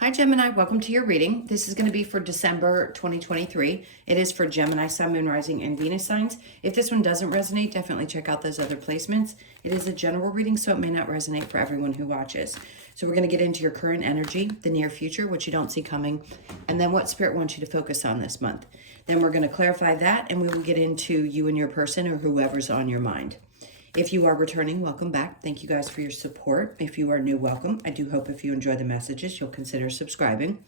Hi Gemini, welcome to your reading. This is going to be for December 2023. It is for Gemini, Sun, Moon, Rising, and Venus signs. If this one doesn't resonate, definitely check out those other placements. It is a general reading, so it may not resonate for everyone who watches. So we're going to get into your current energy, the near future, which you don't see coming, and then what Spirit wants you to focus on this month. Then we're going to clarify that, and we will get into you and your person or whoever's on your mind. If you are returning, welcome back. Thank you guys for your support. If you are new, welcome. I do hope if you enjoy the messages, you'll consider subscribing.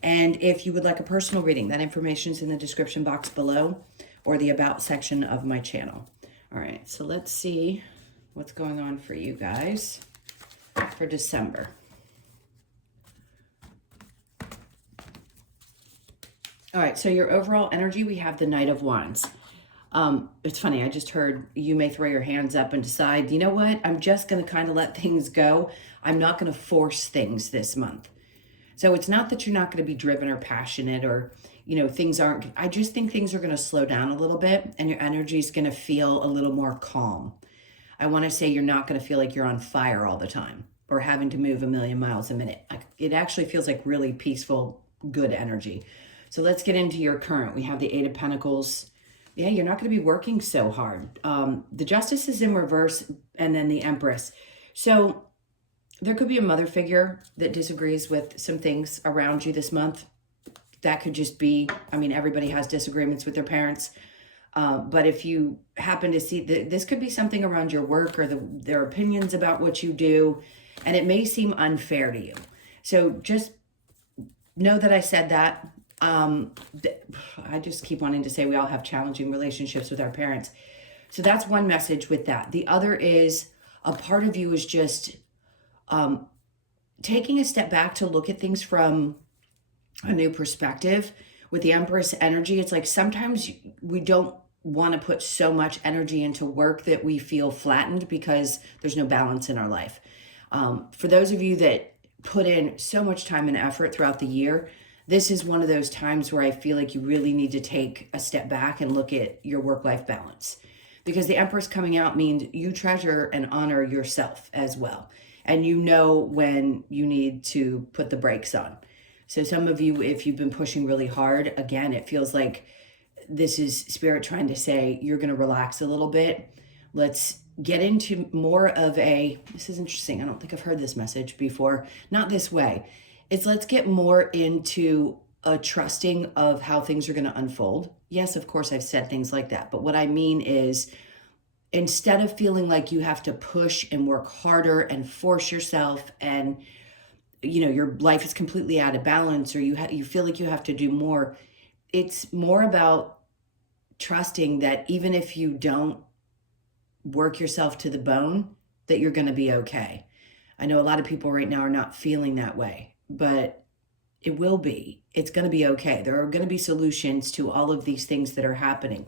And if you would like a personal reading, that information is in the description box below or the About section of my channel. All right, so let's see what's going on for you guys for December. All right, so your overall energy, we have the Knight of Wands. It's funny, I just heard you may throw your hands up and decide, you know what, I'm just going to kind of let things go. I'm not going to force things this month. So it's not that you're not going to be driven or passionate or, things aren't, I just think things are going to slow down a little bit and your energy is going to feel a little more calm. I want to say you're not going to feel like you're on fire all the time or having to move a million miles a minute. It actually feels like really peaceful, good energy. So let's get into your current. We have the Eight of Pentacles. Yeah, you're not going to be working so hard. The Justice is in reverse and then the Empress. So there could be a mother figure that disagrees with some things around you this month. That could just be, everybody has disagreements with their parents. But if you happen to see, this could be something around your work or their opinions about what you do. And it may seem unfair to you. So just know that I said that. I just keep wanting to say we all have challenging relationships with our parents. So that's one message with that. The other is a part of you is just taking a step back to look at things from a new perspective. With the Empress energy, it's like sometimes we don't want to put so much energy into work that we feel flattened because there's no balance in our life. For those of you that put in so much time and effort throughout the year, this is one of those times where I feel like you really need to take a step back and look at your work-life balance. Because the Empress coming out means you treasure and honor yourself as well. And you know when you need to put the brakes on. So some of you, if you've been pushing really hard, again, it feels like this is Spirit trying to say, you're going to relax a little bit. Let's get into more of this is interesting. I don't think I've heard this message before. Not this way. It's let's get more into a trusting of how things are going to unfold. Yes, of course, I've said things like that. But what I mean is instead of feeling like you have to push and work harder and force yourself and, your life is completely out of balance or you feel like you have to do more, it's more about trusting that even if you don't work yourself to the bone, that you're going to be okay. I know a lot of people right now are not feeling that way. But it will be. It's going to be okay. There are going to be solutions to all of these things that are happening.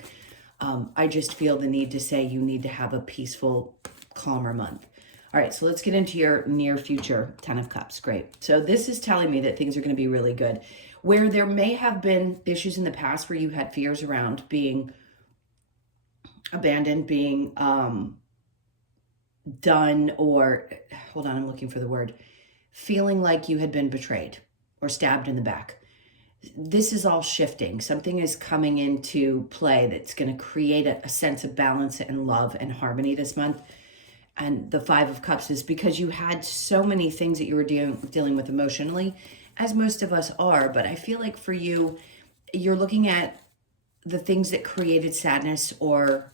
I just feel the need to say you need to have a peaceful, calmer month. All right, so let's get into your near future. 10 of Cups. Great. So this is telling me that things are going to be really good. Where there may have been issues in the past where you had fears around being abandoned, being done, or hold on, I'm looking for the word. Feeling like you had been betrayed or stabbed in the back. This is all shifting. Something is coming into play that's going to create a sense of balance and love and harmony this month. And the 5 of Cups is because you had so many things that you were dealing with emotionally, as most of us are. But I feel like for you, you're looking at the things that created sadness or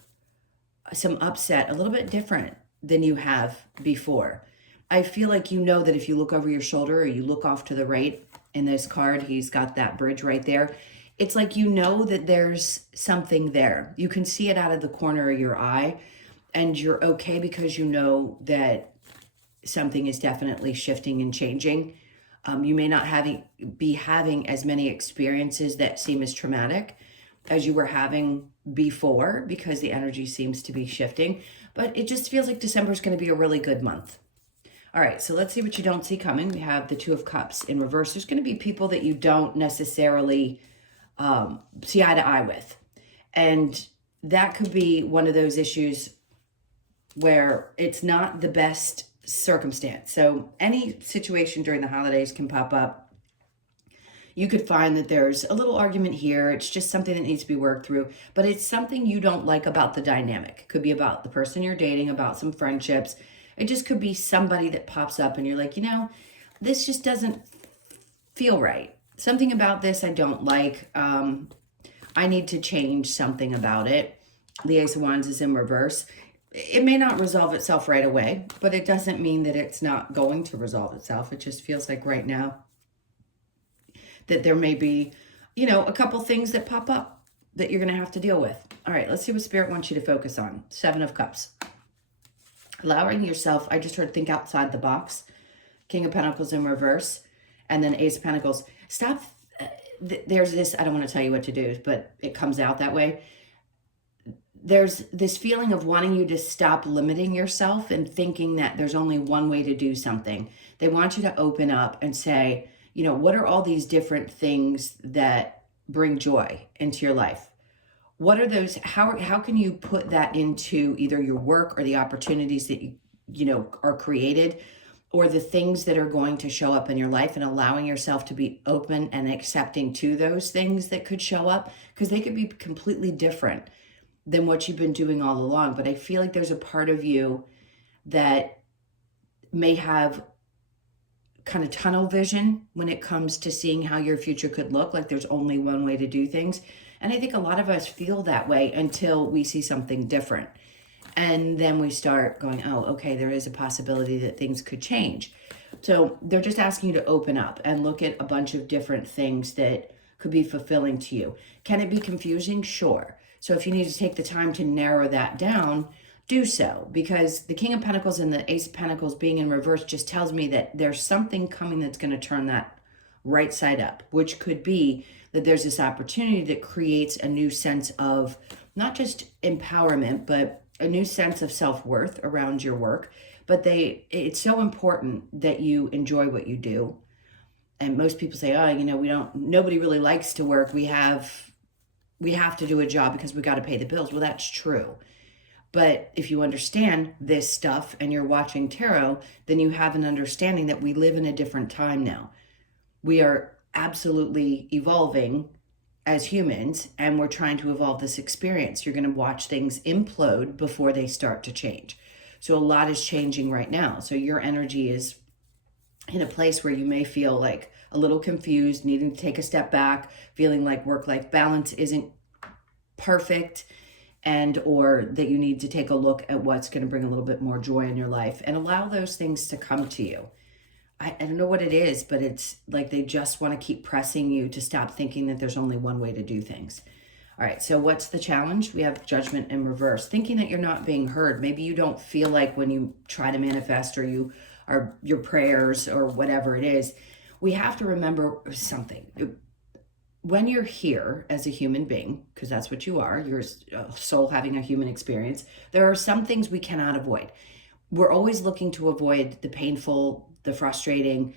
some upset a little bit different than you have before. I feel like you know that if you look over your shoulder or you look off to the right in this card, he's got that bridge right there. It's like you know that there's something there. You can see it out of the corner of your eye and you're okay because you know that something is definitely shifting and changing. You may not be having as many experiences that seem as traumatic as you were having before because the energy seems to be shifting. But it just feels like December is going to be a really good month. All right, so let's see what you don't see coming. We have the 2 of Cups in reverse. There's going to be people that you don't necessarily see eye to eye with. And that could be one of those issues where it's not the best circumstance. So any situation during the holidays can pop up You could find that there's a little argument here. It's just something that needs to be worked through, but it's something you don't like about the dynamic. It could be about the person you're dating, about some friendships. It just could be somebody that pops up and you're like, this just doesn't feel right. Something about this I don't like. I need to change something about it. The Ace of Wands is in reverse. It may not resolve itself right away, but it doesn't mean that it's not going to resolve itself. It just feels like right now that there may be, a couple things that pop up that you're going to have to deal with. All right, let's see what Spirit wants you to focus on. Seven of Cups. Allowing yourself, I just heard think outside the box. King of Pentacles in reverse, and then Ace of Pentacles. Stop. There's this, I don't want to tell you what to do, but it comes out that way. There's this feeling of wanting you to stop limiting yourself and thinking that there's only one way to do something. They want you to open up and say, what are all these different things that bring joy into your life? What are those? How can you put that into either your work or the opportunities that are created, or the things that are going to show up in your life, and allowing yourself to be open and accepting to those things that could show up, because they could be completely different than what you've been doing all along. But I feel like there's a part of you that may have kind of tunnel vision when it comes to seeing how your future could look, like there's only one way to do things. And I think a lot of us feel that way until we see something different. And then we start going, oh, okay, there is a possibility that things could change. So they're just asking you to open up and look at a bunch of different things that could be fulfilling to you. Can it be confusing? Sure. So if you need to take the time to narrow that down, do so, because the King of Pentacles and the Ace of Pentacles being in reverse just tells me that there's something coming that's going to turn that right side up, which could be that there's this opportunity that creates a new sense of not just empowerment, but a new sense of self-worth around your work. But it's so important that you enjoy what you do. And most people say, nobody really likes to work. We have to do a job because we got to pay the bills. Well, that's true. But if you understand this stuff and you're watching tarot, then you have an understanding that we live in a different time now. We are absolutely evolving as humans, and we're trying to evolve this experience. You're going to watch things implode before they start to change. So a lot is changing right now. So your energy is in a place where you may feel like a little confused, needing to take a step back, feeling like work-life balance isn't perfect, and or that you need to take a look at what's going to bring a little bit more joy in your life, and allow those things to come to you. I don't know what it is, but it's like they just want to keep pressing you to stop thinking that there's only one way to do things. All right, so what's the challenge? We have Judgment in reverse, thinking that you're not being heard. Maybe you don't feel like when you try to manifest, or your prayers or whatever it is. We have to remember something. When you're here as a human being, because that's what you are, you're a soul having a human experience, there are some things we cannot avoid. We're always looking to avoid the painful, the frustrating.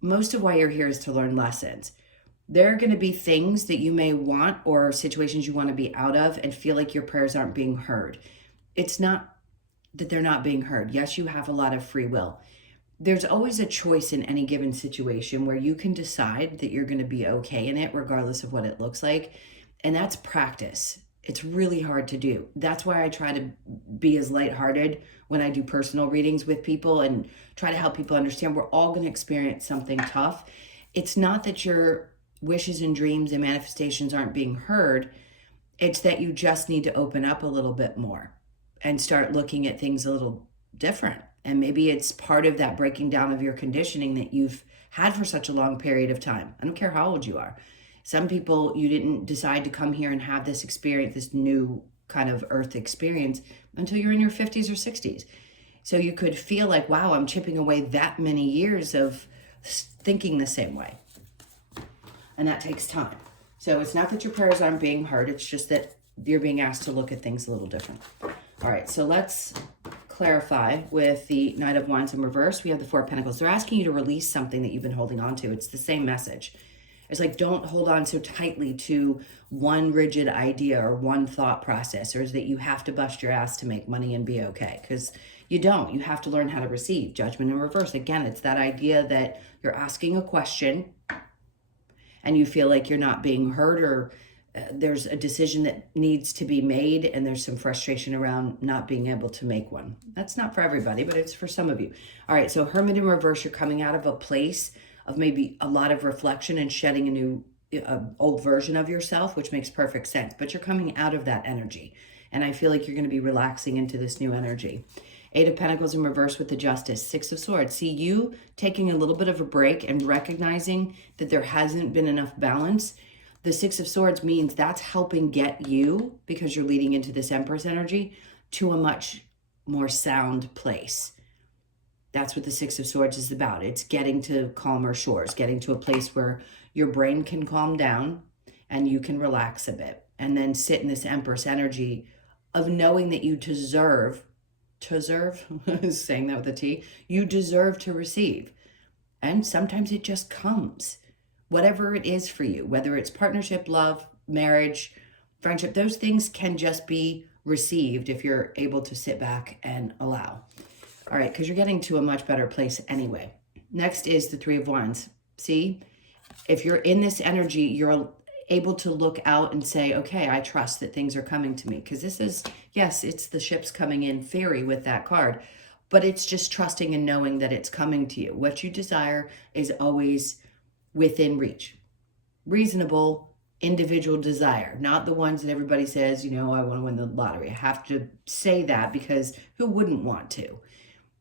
Most of why you're here is to learn lessons. There are going to be things that you may want, or situations you want to be out of, and feel like your prayers aren't being heard. It's not that they're not being heard. Yes, you have a lot of free will. There's always a choice in any given situation where you can decide that you're going to be okay in it, regardless of what it looks like. And that's practice. It's really hard to do. That's why I try to be as lighthearted when I do personal readings with people, and try to help people understand we're all going to experience something tough. It's not that your wishes and dreams and manifestations aren't being heard. It's that you just need to open up a little bit more and start looking at things a little different. And maybe it's part of that breaking down of your conditioning that you've had for such a long period of time. I don't care how old you are. Some people, you didn't decide to come here and have this experience, this new kind of earth experience, until you're in your 50s or 60s. So you could feel like, wow, I'm chipping away that many years of thinking the same way. And that takes time. So it's not that your prayers aren't being heard. It's just that you're being asked to look at things a little different. All right, so let's clarify with the Knight of Wands in reverse. We have the Four of Pentacles. They're asking you to release something that you've been holding on to. It's the same message. It's like, don't hold on so tightly to one rigid idea or one thought process, or is that you have to bust your ass to make money and be okay, because you don't. You have to learn how to receive. Judgment in reverse. Again, it's that idea that you're asking a question and you feel like you're not being heard, or there's a decision that needs to be made and there's some frustration around not being able to make one. That's not for everybody, but it's for some of you. All right, so Hermit in reverse, you're coming out of a place of maybe a lot of reflection and shedding a new old version of yourself, which makes perfect sense, but you're coming out of that energy, and I feel like you're going to be relaxing into this new energy. Eight of Pentacles in reverse with the Justice. Six of Swords. See, you taking a little bit of a break and recognizing that there hasn't been enough balance. The Six of Swords means that's helping get you, because you're leading into this Empress energy, to a much more sound place. That's what the Six of Swords is about. It's getting to calmer shores, getting to a place where your brain can calm down and you can relax a bit, and then sit in this Empress energy of knowing that you deserve, saying that with a T, you deserve to receive. And sometimes it just comes. Whatever it is for you, whether it's partnership, love, marriage, friendship, those things can just be received if you're able to sit back and allow. All right, because you're getting to a much better place anyway. Next is the Three of Wands. See, if you're in this energy, you're able to look out and say, okay, I trust that things are coming to me. Because this is, yes, it's the ships coming in fairy with that card, but it's just trusting and knowing that it's coming to you. What you desire is always within reach. Reasonable, individual desire, not the ones that everybody says, you know, I want to win the lottery. I have to say that because who wouldn't want to?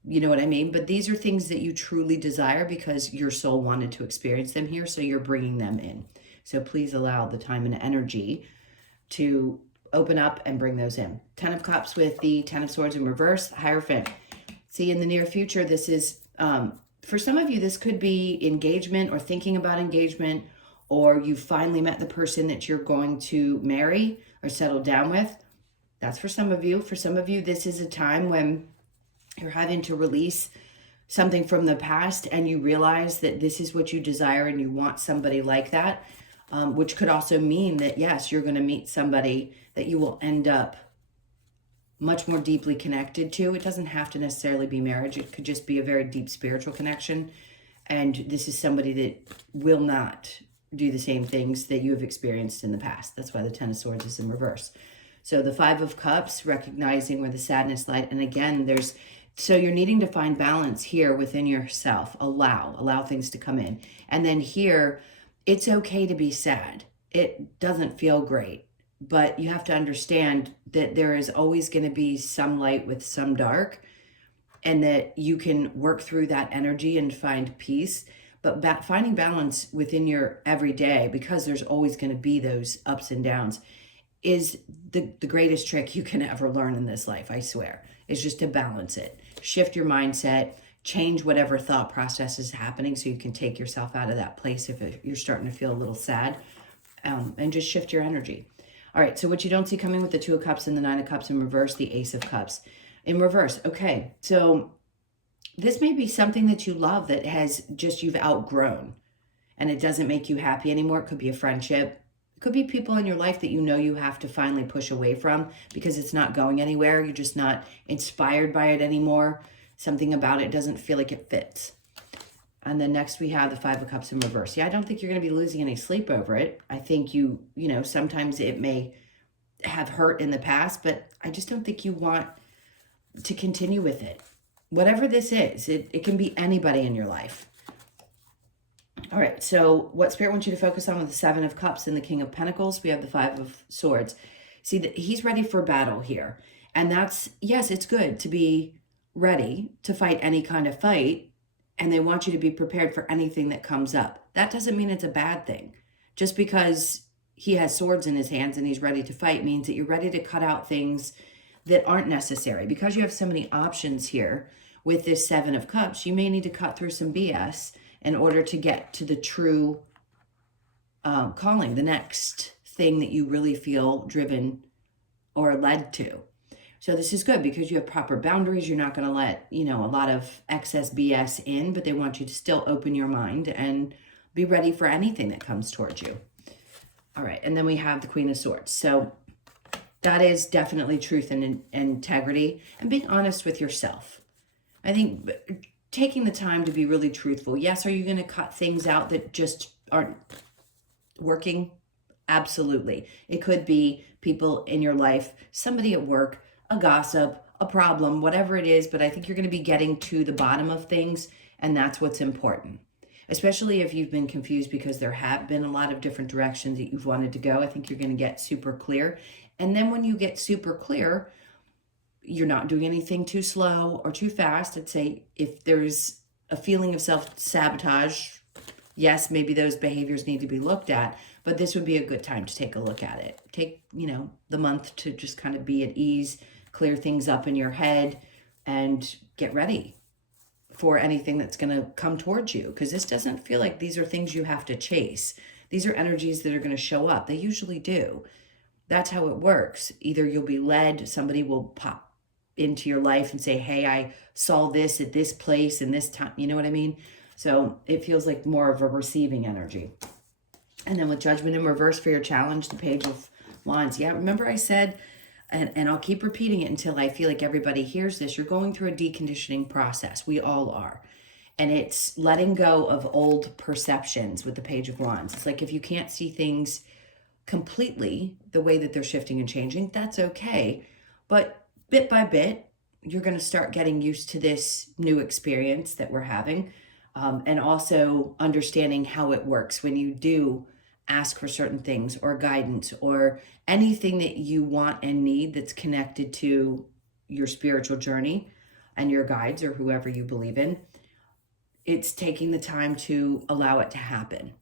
You know what I mean? But these are things that you truly desire because your soul wanted to experience them here, so you're bringing them in. So please allow the time and energy to open up and bring those in. Ten of Cups with the Ten of Swords in reverse, Hierophant. See, in the near future, this is, for some of you, this could be engagement or thinking about engagement, or you finally met the person that you're going to marry or settle down with. That's for some of you. For some of you, this is a time when you're having to release something from the past and you realize that this is what you desire and you want somebody like that, which could also mean that, yes, you're going to meet somebody that you will end up much more deeply connected to. It doesn't have to necessarily be marriage. It could just be a very deep spiritual connection. And this is somebody that will not do the same things that you have experienced in the past. That's why the Ten of Swords is in reverse. So the Five of Cups, recognizing where the sadness lies. And again, so you're needing to find balance here within yourself. Allow things to come in. And then here, it's okay to be sad. It doesn't feel great, but you have to understand that there is always going to be some light with some dark, and that you can work through that energy and find peace. But finding balance within your everyday, because there's always going to be those ups and downs, is the greatest trick you can ever learn in this life, I swear, is just to balance it. Shift your mindset, change whatever thought process is happening so you can take yourself out of that place if you're starting to feel a little sad, and just shift your energy. All right, so what you don't see coming with the Two of Cups and the Nine of Cups in reverse, the Ace of Cups in reverse. Okay, so this may be something that you love that you've outgrown and it doesn't make you happy anymore. It could be a friendship. Could be people in your life that you know you have to finally push away from because it's not going anywhere. You're just not inspired by it anymore. Something about it doesn't feel like it fits. And then next we have the Five of Cups in reverse. Yeah, I don't think you're going to be losing any sleep over it. I think you know, sometimes it may have hurt in the past, but I just don't think you want to continue with it. Whatever this is, it can be anybody in your life. All right, so what Spirit wants you to focus on with the Seven of Cups and the King of Pentacles, we have the Five of Swords. See, that he's ready for battle here. And that's, yes, it's good to be ready to fight any kind of fight, and they want you to be prepared for anything that comes up. That doesn't mean it's a bad thing. Just because he has swords in his hands and he's ready to fight means that you're ready to cut out things that aren't necessary. Because you have so many options here with this Seven of Cups, you may need to cut through some BS in order to get to the true calling, the next thing that you really feel driven or led to. So this is good because you have proper boundaries. You're not going to let, a lot of excess BS in, but they want you to still open your mind and be ready for anything that comes towards you. All right, and then we have the Queen of Swords. So that is definitely truth and integrity and being honest with yourself. I think taking the time to be really truthful. Yes, are you going to cut things out that just aren't working? Absolutely. It could be people in your life, somebody at work, a gossip, a problem, whatever it is, but I think you're going to be getting to the bottom of things, and that's what's important. Especially if you've been confused because there have been a lot of different directions that you've wanted to go. I think you're going to get super clear. And then when you get super clear, you're not doing anything too slow or too fast. I'd say if there's a feeling of self-sabotage, yes, maybe those behaviors need to be looked at, but this would be a good time to take a look at it. Take, the month to just kind of be at ease, clear things up in your head, and get ready for anything that's going to come towards you. Because this doesn't feel like these are things you have to chase. These are energies that are going to show up. They usually do. That's how it works. Either you'll be led, somebody will pop into your life and say, hey, I saw this at this place and this time. You know what I mean? So it feels like more of a receiving energy. And then with Judgment in reverse for your challenge, the Page of Wands. Yeah, remember I said, and I'll keep repeating it until I feel like everybody hears this, you're going through a deconditioning process. We all are. And it's letting go of old perceptions with the Page of Wands. It's like if you can't see things completely the way that they're shifting and changing, that's okay. But bit by bit, you're going to start getting used to this new experience that we're having. And also understanding how it works when you do ask for certain things or guidance or anything that you want and need that's connected to your spiritual journey and your guides or whoever you believe in. It's taking the time to allow it to happen,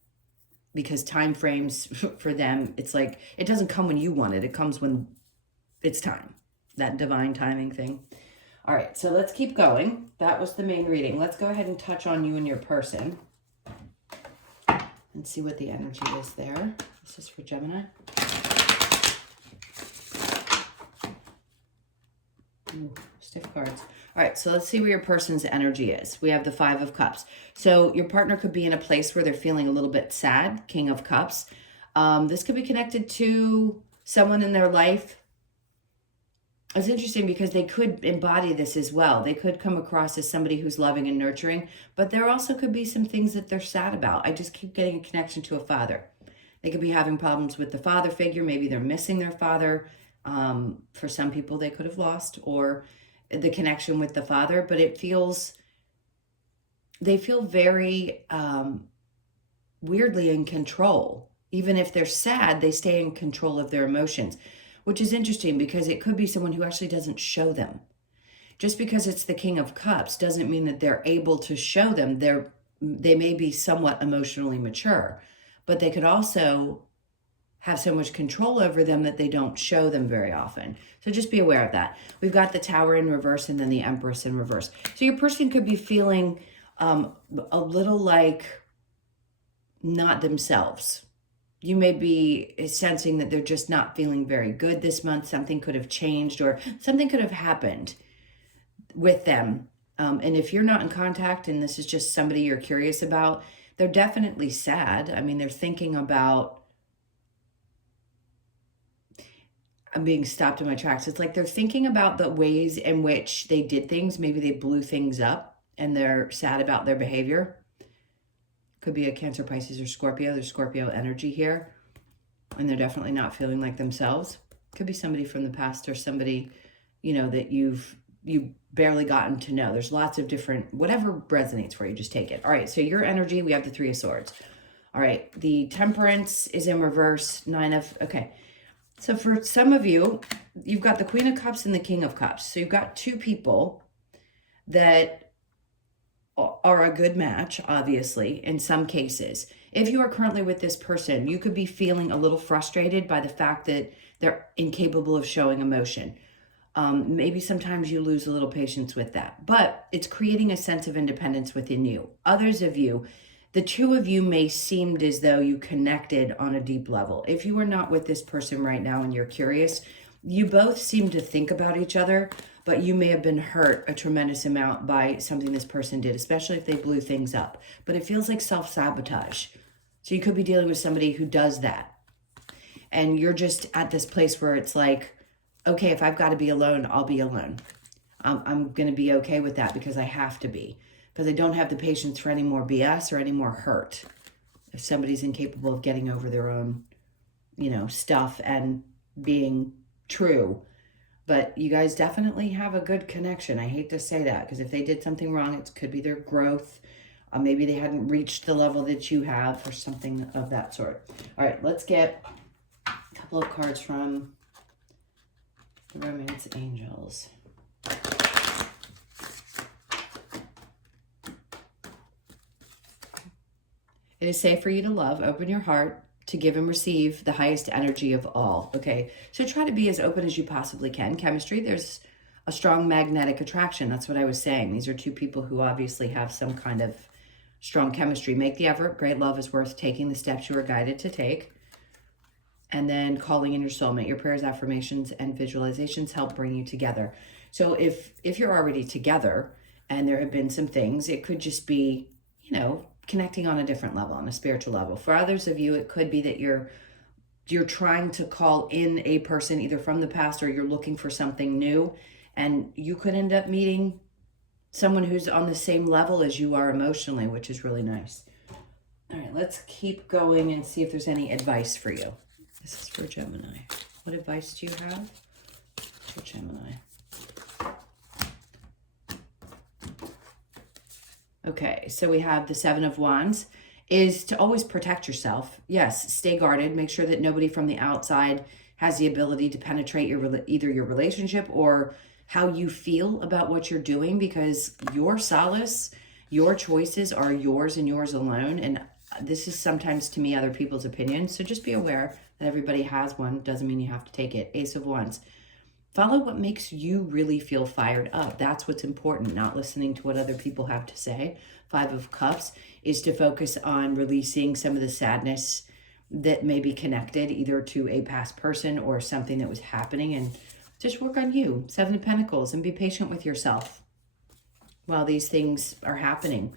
because time frames for them, it's like, it doesn't come when you want it. It comes when it's time, that divine timing thing. All right, so let's keep going. That was the main reading. Let's go ahead and touch on you and your person and see what the energy is there. This is for Gemini. Ooh, stiff cards. All right, so let's see where your person's energy is. We have the Five of Cups. So your partner could be in a place where they're feeling a little bit sad, King of Cups. This could be connected to someone in their life. It's interesting because they could embody this as well. They could come across as somebody who's loving and nurturing, but there also could be some things that they're sad about. I just keep getting a connection to a father. They could be having problems with the father figure. Maybe they're missing their father. For some people, they could have lost or the connection with the father, but they feel very weirdly in control. Even if they're sad, they stay in control of their emotions, which is interesting because it could be someone who actually doesn't show them. Just because it's the King of Cups doesn't mean that they're able to show them. They may be somewhat emotionally mature, but they could also have so much control over them that they don't show them very often. So just be aware of that. We've got the Tower in reverse and then the Empress in reverse. So your person could be feeling a little like not themselves. You may be sensing that they're just not feeling very good this month. Something could have changed or something could have happened with them. And if you're not in contact and this is just somebody you're curious about, they're definitely sad. I mean, they're thinking about, I'm being stopped in my tracks. It's like they're thinking about the ways in which they did things. Maybe they blew things up and they're sad about their behavior. Could be a Cancer, Pisces, or Scorpio. There's Scorpio energy here. And they're definitely not feeling like themselves. Could be somebody from the past or somebody, that you've barely gotten to know. There's lots of different, whatever resonates for you, just take it. All right, so your energy, we have the Three of Swords. All right, the Temperance is in reverse, okay. So for some of you, you've got the Queen of Cups and the King of Cups. So you've got two people that are a good match, obviously, in some cases. If you are currently with this person, you could be feeling a little frustrated by the fact that they're incapable of showing emotion. Maybe sometimes you lose a little patience with that, but it's creating a sense of independence within you. Others of you, the two of you may seem as though you connected on a deep level. If you are not with this person right now and you're curious, you both seem to think about each other, but you may have been hurt a tremendous amount by something this person did, especially if they blew things up. But it feels like self-sabotage. So you could be dealing with somebody who does that. And you're just at this place where it's like, okay, if I've got to be alone, I'll be alone. I'm going to be okay with that because I have to be. Because I don't have the patience for any more BS or any more hurt. if somebody's incapable of getting over their own, stuff and being true. But you guys definitely have a good connection. I hate to say that, because if they did something wrong, it could be their growth. Maybe they hadn't reached the level that you have, or something of that sort. All right, let's get a couple of cards from the Romance Angels. It is safe for you to love. Open your heart to give and receive the highest energy of all. Okay, so try to be as open as you possibly can. Chemistry, there's a strong magnetic attraction. That's what I was saying. These are two people who obviously have some kind of strong chemistry. Make the effort. Great love is worth taking the steps you are guided to take. And then calling in your soulmate. Your prayers, affirmations, and visualizations help bring you together. So if you're already together and there have been some things, it could just be, connecting on a different level, on a spiritual level. For others of you, it could be that you're trying to call in a person either from the past, or you're looking for something new, and you could end up meeting someone who's on the same level as you are emotionally, which is really nice. All right, let's keep going and see if there's any advice for you. This is for Gemini. What advice do you have for Gemini? Okay, so we have the Seven of Wands, is to always protect yourself. Yes, stay guarded. Make sure that nobody from the outside has the ability to penetrate either your relationship or how you feel about what you're doing, because your solace, your choices are yours and yours alone. And this is sometimes, to me, other people's opinions. So just be aware that everybody has one. Doesn't mean you have to take it. Ace of Wands. Follow what makes you really feel fired up. That's what's important, not listening to what other people have to say. Five of Cups is to focus on releasing some of the sadness that may be connected either to a past person or something that was happening, and just work on you. Seven of Pentacles, and be patient with yourself while these things are happening.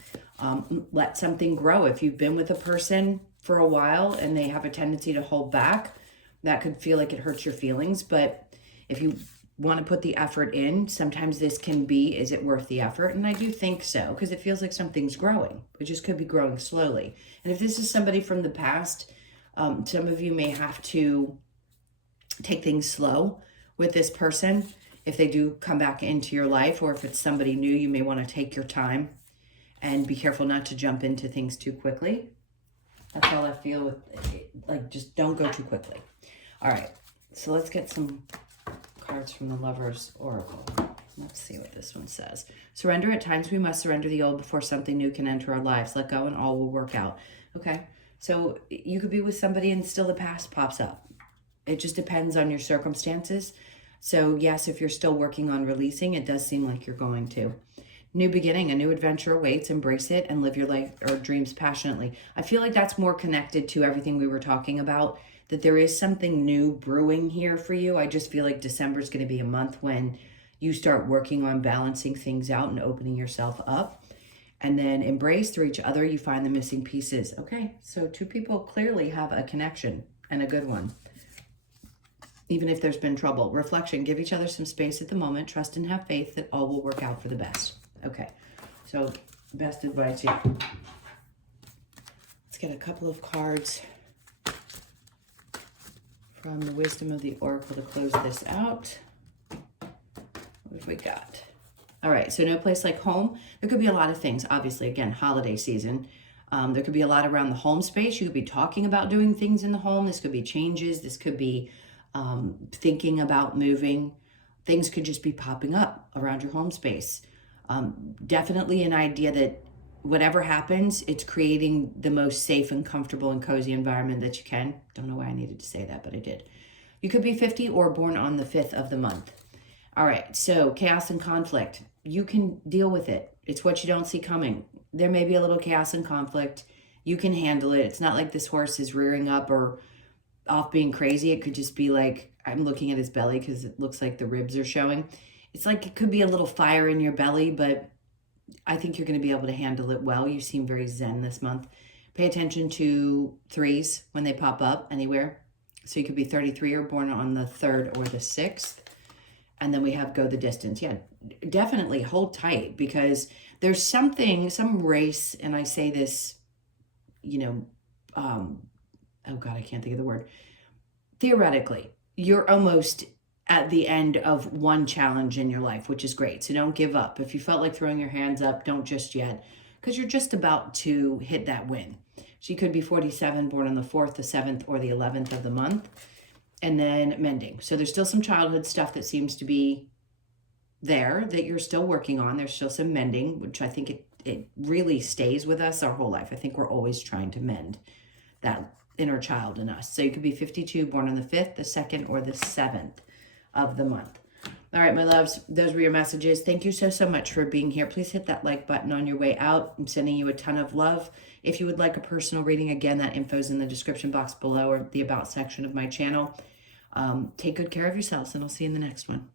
Let something grow. If you've been with a person for a while and they have a tendency to hold back, that could feel like it hurts your feelings. But if you want to put the effort in, sometimes this can be, is it worth the effort? And I do think so, because it feels like something's growing. It just could be growing slowly. And if this is somebody from the past, some of you may have to take things slow with this person. If they do come back into your life, or if it's somebody new, you may want to take your time and be careful not to jump into things too quickly. That's all I feel with, like, just don't go too quickly. All right, so let's get some cards from the Lover's Oracle. Let's see what this one says. Surrender. At times we must surrender the old before something new can enter our lives. Let go and all will work out. Okay, so you could be with somebody and still the past pops up. It just depends on your circumstances. So yes, if you're still working on releasing, it does seem like you're going to. New beginning, a new adventure awaits. Embrace it and live your life or dreams passionately. I feel like that's more connected to everything we were talking about, that there is something new brewing here for you. I just feel like December is going to be a month when you start working on balancing things out and opening yourself up. And then embrace. Through each other, you find the missing pieces. Okay, so two people clearly have a connection, and a good one. Even if there's been trouble. Reflection. Give each other some space at the moment. Trust and have faith that all will work out for the best. Okay, so best advice here. Let's get a couple of cards from the Wisdom of the Oracle to close this out. What have we got? All right, so no place like home. There could be a lot of things. Obviously, again, holiday season. There could be a lot around the home space. You could be talking about doing things in the home. This could be changes. This could be thinking about moving. Things could just be popping up around your home space. Definitely an idea that whatever happens, it's creating the most safe and comfortable and cozy environment that you can. Don't know why I needed to say that, but I did. You could be 50 or born on the 5th of the month. All right, so chaos and conflict. You can deal with it. It's what you don't see coming. There may be a little chaos and conflict. You can handle it. It's not like this horse is rearing up or off being crazy. It could just be like, I'm looking at his belly because it looks like the ribs are showing. It's like it could be a little fire in your belly, but I think you're going to be able to handle it well. You seem very zen this month. Pay attention to 3s when they pop up anywhere. So you could be 33 or born on the 3rd or the 6th. And then we have go the distance. Yeah, definitely hold tight, because there's something, some race, and I say this, oh God, I can't think of the word. Theoretically, you're almost at the end of one challenge in your life, which is great. So don't give up. If you felt like throwing your hands up, don't just yet, because you're just about to hit that win. She could be 47, born on the 4th, the 7th, or the 11th of the month. And then mending. So there's still some childhood stuff that seems to be there that you're still working on. There's still some mending, which I think it really stays with us our whole life. I think we're always trying to mend that inner child in us. So you could be 52, born on the 5th, the 2nd, or the 7th of the month. All right, my loves, those were your messages. Thank you so, so much for being here. Please hit that like button on your way out. I'm sending you a ton of love. If you would like a personal reading, again, that info is in the description box below or the about section of my channel. Take good care of yourselves, and I'll see you in the next one.